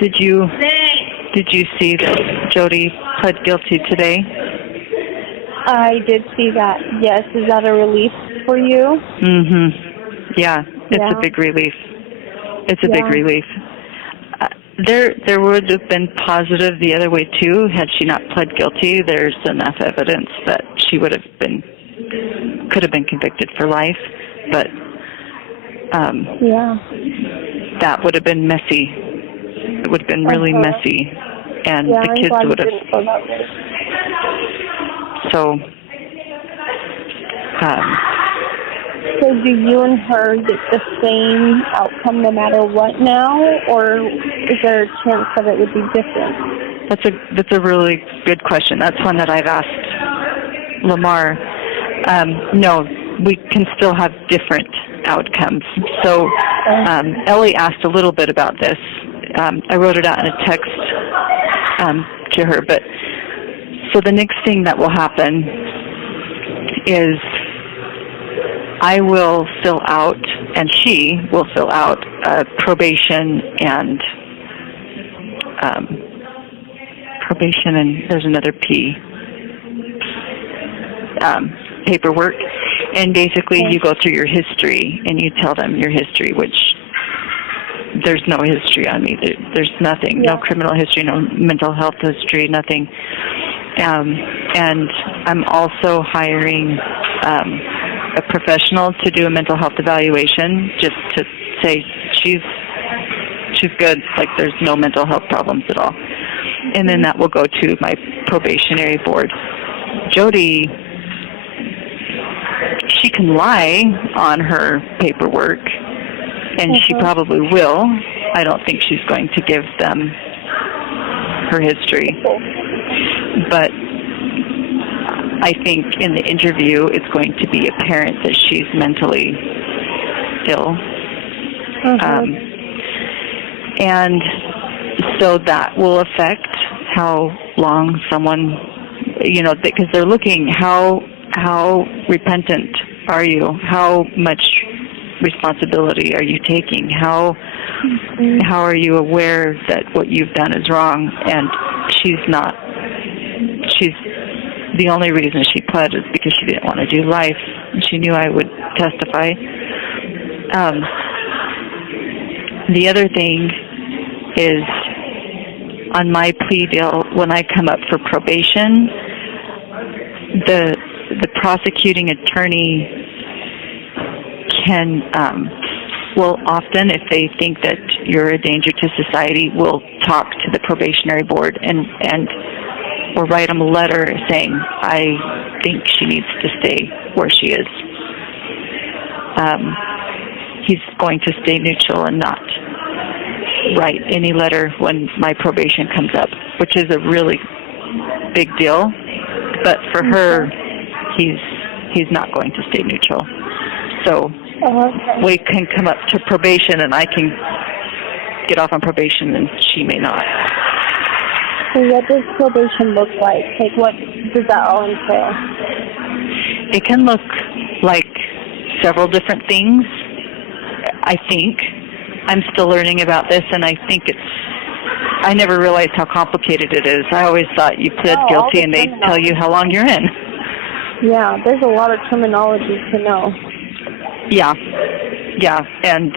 Did you see that Jody pled guilty today? I did see that. Yes, is that a relief for you? Yeah, it's a big relief. It's a big relief. There would have been positive the other way too had she not pled guilty. There's enough evidence that she could have been convicted for life, but that would have been messy. It would have been really messy, and the kids would have. So do you and her get the same outcome no matter what now, or is there a chance that it would be different? That's a really good question. That's one that I've asked Lamar. No, we can still have different outcomes. So Ellie asked a little bit about this. I wrote it out in a text to her. But so the next thing that will happen is I will fill out, and she will fill out probation and there's another P, paperwork. And basically you go through your history and you tell them your history, which there's no history on me. There's nothing, no criminal history, no mental health history, nothing. And I'm also hiring a professional to do a mental health evaluation, just to say she's good, like there's no mental health problems at all. And then that will go to my probationary board. Jody, she can lie on her paperwork, and she probably will. I don't think she's going to give them her history. But I think in the interview it's going to be apparent that she's mentally ill. And so that will affect how long someone, because they're looking, how repentant are you? How much responsibility are you taking? How are you aware that what you've done is wrong? And she's not. The only reason she pled is because she didn't want to do life. She knew I would testify. The other thing is, on my plea deal, when I come up for probation, the prosecuting attorney can, often, if they think that you're a danger to society, will talk to the probationary board or write them a letter saying, I think she needs to stay where she is. He's going to stay neutral and not write any letter when my probation comes up, which is a really big deal. But for her, he's not going to stay neutral. So we can come up to probation, and I can get off on probation, and she may not. So what does probation look like? Like, what does that all entail? It can look like several different things, I think. I'm still learning about this, and I think I never realized how complicated it is. I always thought you pled guilty and they tell you how long you're in. Yeah, there's a lot of terminology to know. Yeah, and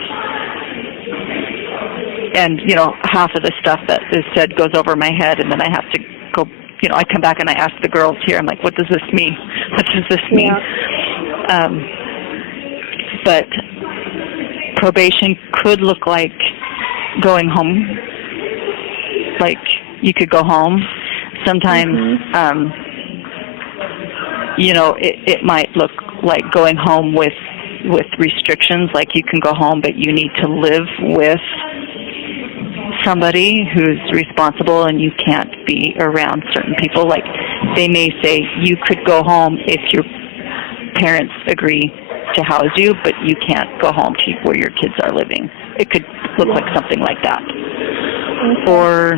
half of the stuff that is said goes over my head, and then I have to go, I come back and I ask the girls here, I'm like, what does this mean? What does this mean? Yeah. But probation could look like going home. Like, you could go home. Sometimes, it might look like going home with restrictions, like you can go home, but you need to live with somebody who's responsible and you can't be around certain people. Like, they may say you could go home if your parents agree to house you, but you can't go home to where your kids are living. It could look like something like that. Or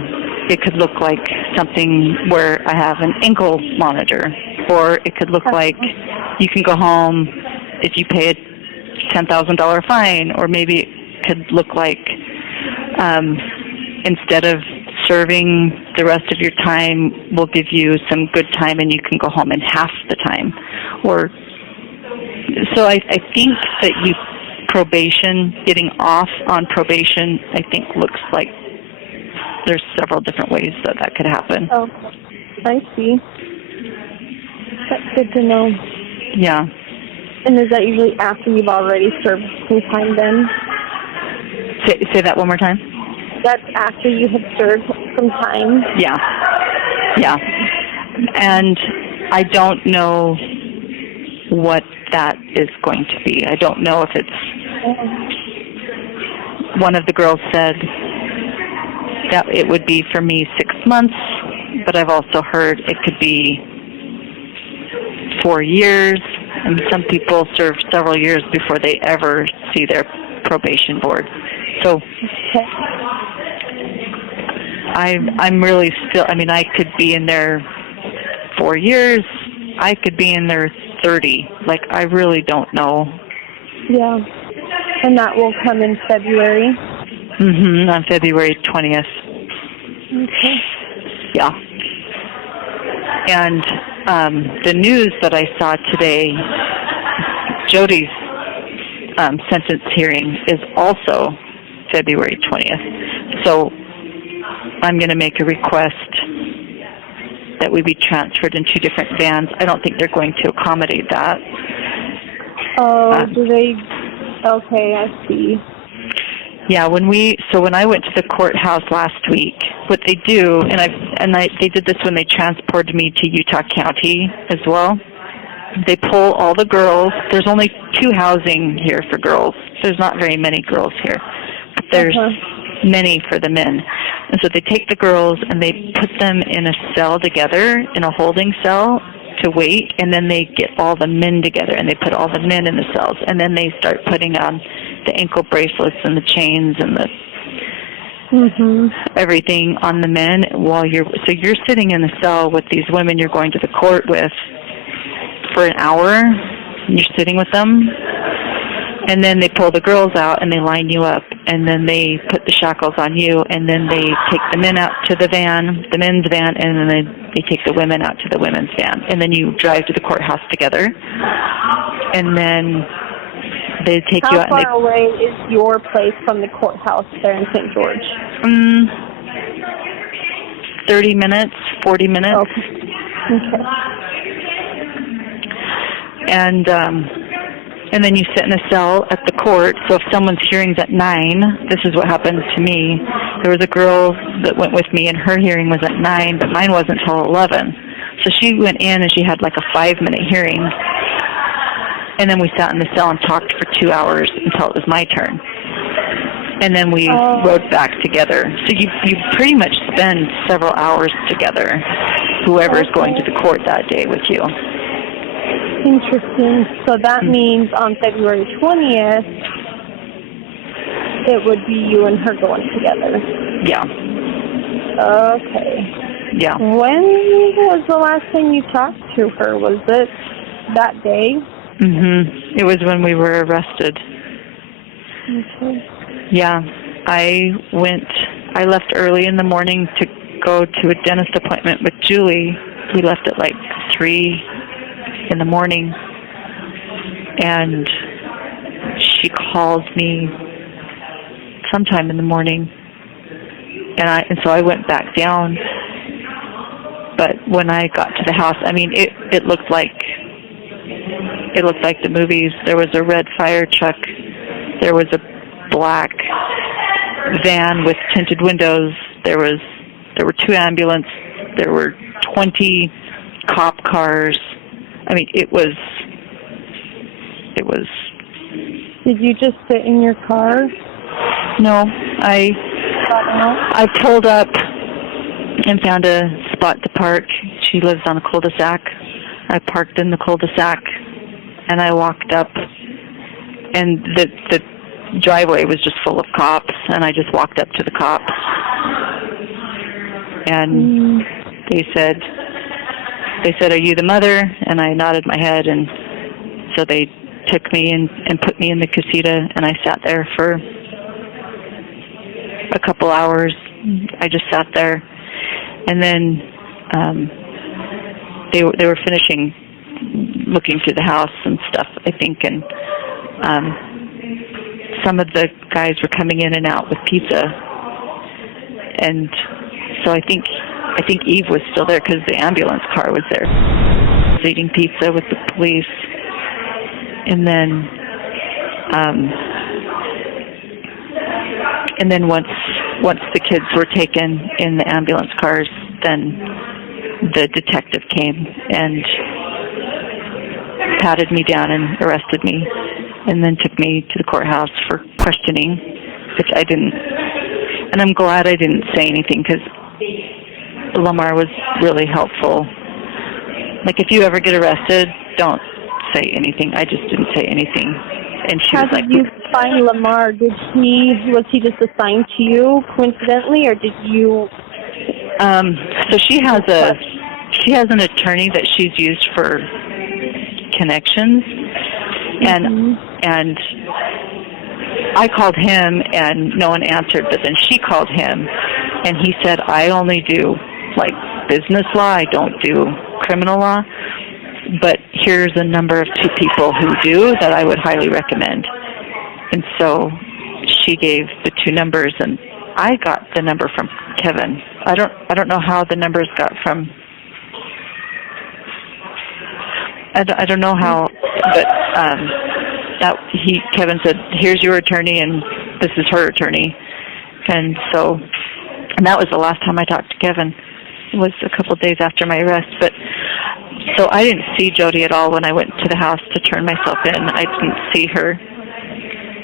it could look like something where I have an ankle monitor. Or it could look like you can go home if you pay a $10,000 fine. Or maybe it could look like instead of serving the rest of your time, we'll give you some good time and you can go home in half the time. Or so I think that probation, getting off on probation, I think looks like there's several different ways that could happen. Oh, I see. That's good to know. Yeah. And is that usually after you've already served some time then? Say that one more time. That's after you have served some time? Yeah. Yeah. And I don't know what that is going to be. I don't know if it's... One of the girls said that it would be for me 6 months, but I've also heard it could be 4 years, and some people serve several years before they ever see their probation board. So I'm really still, I mean, I could be in there 4 years, I could be in there 30. Like, I really don't know. Yeah. And that will come in February? Mm-hmm, on February 20th. Okay. Yeah. And the news that I saw today, Jody's sentence hearing is also February 20th. So I'm going to make a request that we be transferred in 2 different vans. I don't think they're going to accommodate that. Oh, do they? Okay, I see. Yeah, when I went to the courthouse last week, what they do, they did this when they transported me to Utah County as well. They pull all the girls. There's only 2 housing here for girls. There's not very many girls here, but there's many for the men. And so they take the girls and they put them in a cell together, in a holding cell, to wait, and then they get all the men together and they put all the men in the cells, and then they start putting on the ankle bracelets and the chains and the everything on the men while you're sitting in the cell with these women you're going to the court with for an hour, and you're sitting with them, and then they pull the girls out and they line you up, and then they put the shackles on you, and then they take the men out to the men's van, and then they take the women out to the women's van, and then you drive to the courthouse together, and then they take you out. How far away is your place from the courthouse there in St. George? 30 minutes, 40 minutes. Okay. And then you sit in a cell at the court. So if someone's hearing's at 9, this is what happened to me. There was a girl that went with me, and her hearing was at 9, but mine wasn't until 11. So she went in, and she had like a 5-minute hearing. And then we sat in the cell and talked for 2 hours until it was my turn. And then we rode back together. So you pretty much spend several hours together, whoever's going to the court that day with you. Interesting. So that means on February 20th, it would be you and her going together. Yeah. Okay. Yeah. When was the last time you talked to her? Was it that day? It was when we were arrested. Okay. Yeah. I left early in the morning to go to a dentist appointment with Julie. We left at like 3 in the morning, and she called me sometime in the morning, and so I went back down. But when I got to the house, I mean, it looked like the movies. There was a red fire truck, there was a black van with tinted windows, there were 2 ambulances, there were 20 cop cars. I mean, it was... Did you just sit in your car? No, I pulled up and found a spot to park. She lives on a cul-de-sac. I parked in the cul-de-sac, and I walked up, and the driveway was just full of cops, and I just walked up to the cops, and they said, "Are you the mother?" And I nodded my head, and so they took me and put me in the casita, and I sat there for a couple hours, I just sat there, and then they were finishing looking through the house and stuff, I think, and some of the guys were coming in and out with pizza, and so I think Eve was still there because the ambulance car was there. I was eating pizza with the police, and then once the kids were taken in the ambulance cars, then the detective came and patted me down and arrested me, and then took me to the courthouse for questioning, which I didn't. And I'm glad I didn't say anything because Lamar was really helpful. Like, if you ever get arrested, don't say anything. I just didn't say anything. And she was like, how did you find Lamar? Was he just assigned to you coincidentally, or did you? So she has an attorney that she's used for connections, and I called him and no one answered, but then she called him and he said, I only do like business law, I don't do criminal law, but here's a number of 2 people who do that I would highly recommend. And so she gave the 2 numbers, and I got the number from Kevin. I don't know how the numbers got from. I don't know how, but Kevin said, here's your attorney and this is her attorney. And that was the last time I talked to Kevin. It was a couple of days after my arrest. But so I didn't see Jody at all when I went to the house to turn myself in. I didn't see her.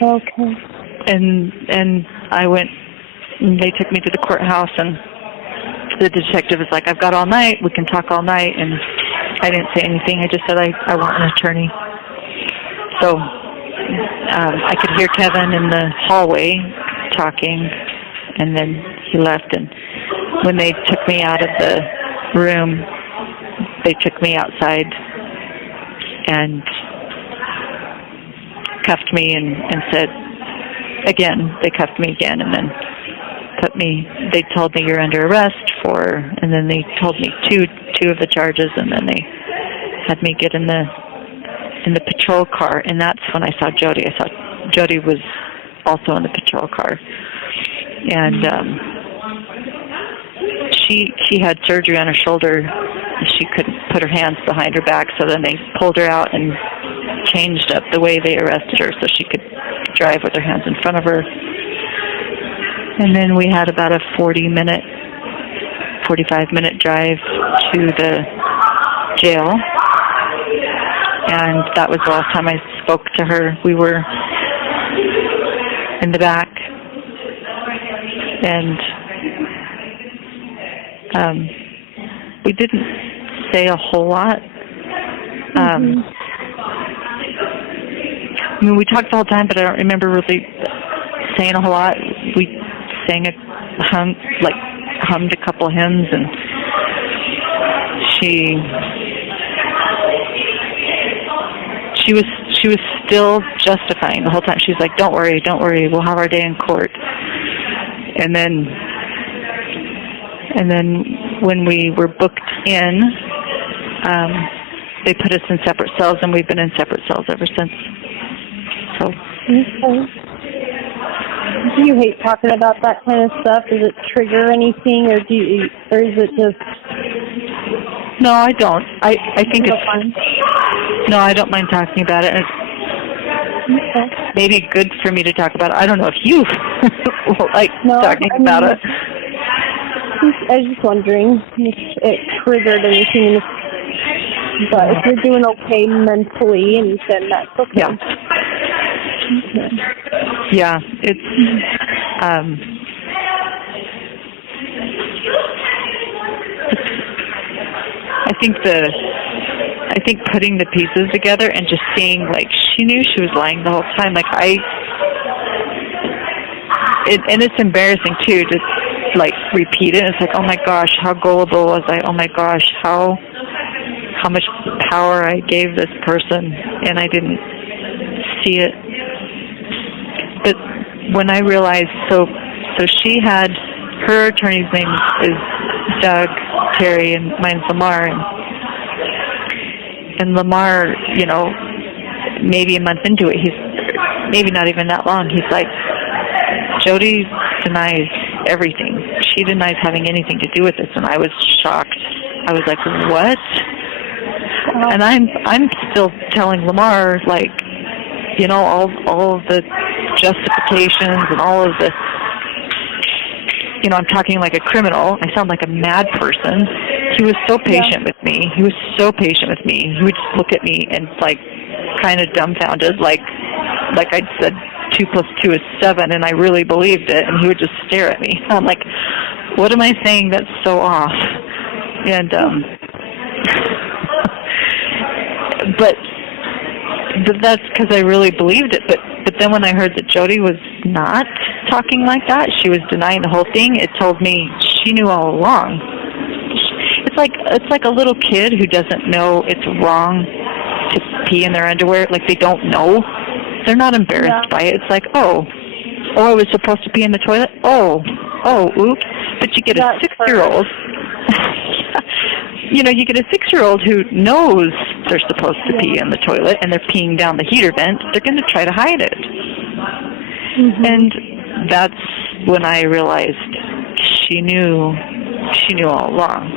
Okay. And I went, and they took me to the courthouse, and the detective was like, I've got all night, we can talk all night. And I didn't say anything. I just said I want an attorney. So I could hear Kevin in the hallway talking, and then he left. And when they took me out of the room, they took me outside and cuffed me and said, again, they cuffed me again, and then they told me you're under arrest and then they told me two of the charges, and then they had me get in the patrol car, and that's when I saw Jody. I saw Jody was also in the patrol car, and she had surgery on her shoulder. She couldn't put her hands behind her back, so then they pulled her out and changed up the way they arrested her so she could drive with her hands in front of her. And then we had about a 45-minute drive to the jail. And that was the last time I spoke to her. We were in the back. And we didn't say a whole lot. I mean, we talked the whole time, but I don't remember really saying a whole lot. We sang hummed a couple hymns, and she was still justifying the whole time. She's like, don't worry, we'll have our day in court. And then when we were booked in, they put us in separate cells, and we've been in separate cells ever since. So. Okay. Do you hate talking about that kind of stuff? Does it trigger anything, or is it just? No, I don't. I think it's fun? No, I don't mind talking about it. It's maybe good for me to talk about it. I don't know if you like talking about it. I was just wondering if it triggered anything. But if you're doing okay mentally, and then that's okay. Yeah. Okay. Yeah, it's I think putting the pieces together and just seeing, like, she knew she was lying the whole time. Like, and it's embarrassing too to like repeat it. It's like, oh my gosh, how gullible was I? Oh my gosh, how much power I gave this person, and I didn't see it. But when I realized, so she had her attorney's name is Doug Terry, and mine's Lamar. And Lamar, you know, maybe a month into it, maybe not even that long, he's like, Jody denies everything. She denies having anything to do with this. And I was shocked. I was like, what? And I'm still telling Lamar, like, you know, all of the justifications and all of the, you know, I'm talking like a criminal. I sound like a mad person. He was so patient with me. He was so patient with me. He would just look at me and, like, kind of dumbfounded, like I'd said 2 + 2 is 7, and I really believed it, and he would just stare at me. I'm like, what am I saying that's so off? And, but that's because I really believed it. But then when I heard that Jody was not talking like that, she was denying the whole thing, it told me she knew all along. It's like a little kid who doesn't know it's wrong to pee in their underwear. Like, they don't know. They're not embarrassed by it. It's like, oh, I was supposed to pee in the toilet? Oh, oops. But you get a 6-year-old. You know, you get a 6-year-old who knows they're supposed to pee in the toilet and they're peeing down the heater vent. They're going to try to hide it. Mm-hmm. And that's when I realized she knew all along,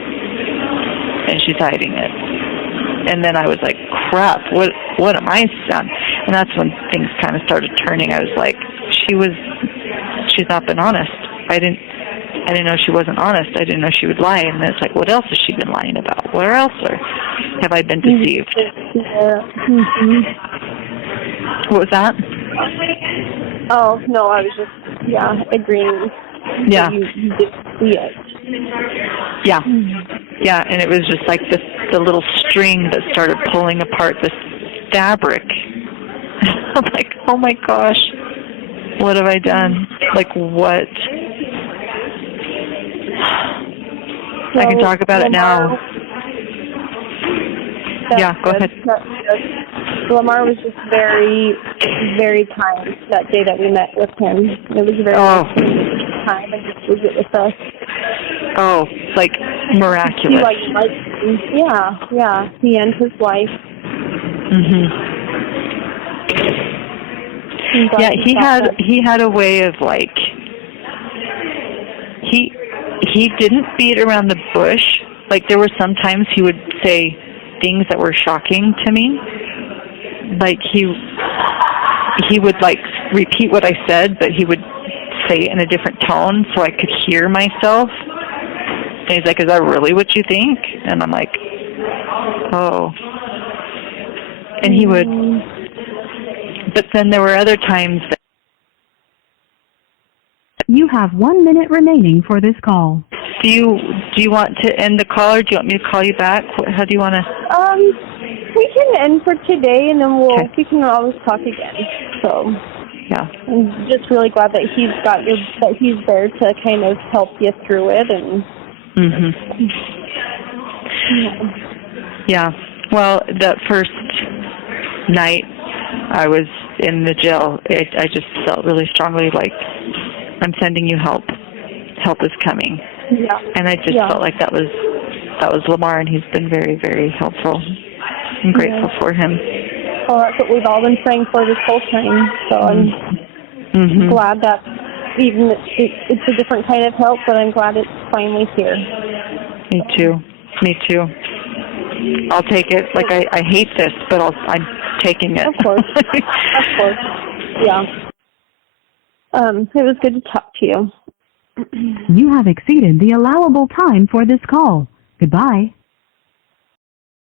and she's hiding it. And then I was like, crap, what am I done? And that's when things kind of started turning. I was like, she's not been honest. I didn't know she wasn't honest. I didn't know she would lie. And then it's like, what else has she been lying about? Where else have I been deceived? Yeah. Mm-hmm. What was that? Oh, no, I was just, agreeing. Yeah. You did see it. Yeah. Yeah, and it was just like the little string that started pulling apart the fabric. I'm like, oh my gosh, what have I done? Like, what? I can talk about it now. Yeah, go ahead. Lamar was just very, very kind that day that we met with him. It was very nice time and just visit with us. Oh, like miraculous. Yeah. He and his wife. Mhm. Yeah, he had a way of, like, he didn't beat around the bush. Like, there were some times he would say things that were shocking to me. Like, he would, like, repeat what I said, but he would say it in a different tone so I could hear myself. And he's like, is that really what you think? And I'm like, oh. And he would, but then there were other times that... You have 1 minute remaining for this call. Do you want to end the call, or do you want me to call you back? How do you want to... We can end for today, and then we can always talk again. So... Yeah. I'm just really glad that he's there to kind of help you through it. And yeah. Well, that first night I was in the jail, I just felt really strongly like, I'm sending you help. Help is coming. Yeah. And I just felt like that was Lamar, and he's been very, very helpful. I'm grateful for him. Well, that's what we've all been praying for this whole time. So I'm glad that even it's a different kind of help, but I'm glad it's finally here. Me too. I'll take it. Like, I hate this, but I'm taking it. Of course. Yeah. It was good to talk to you. You have exceeded the allowable time for this call. Goodbye.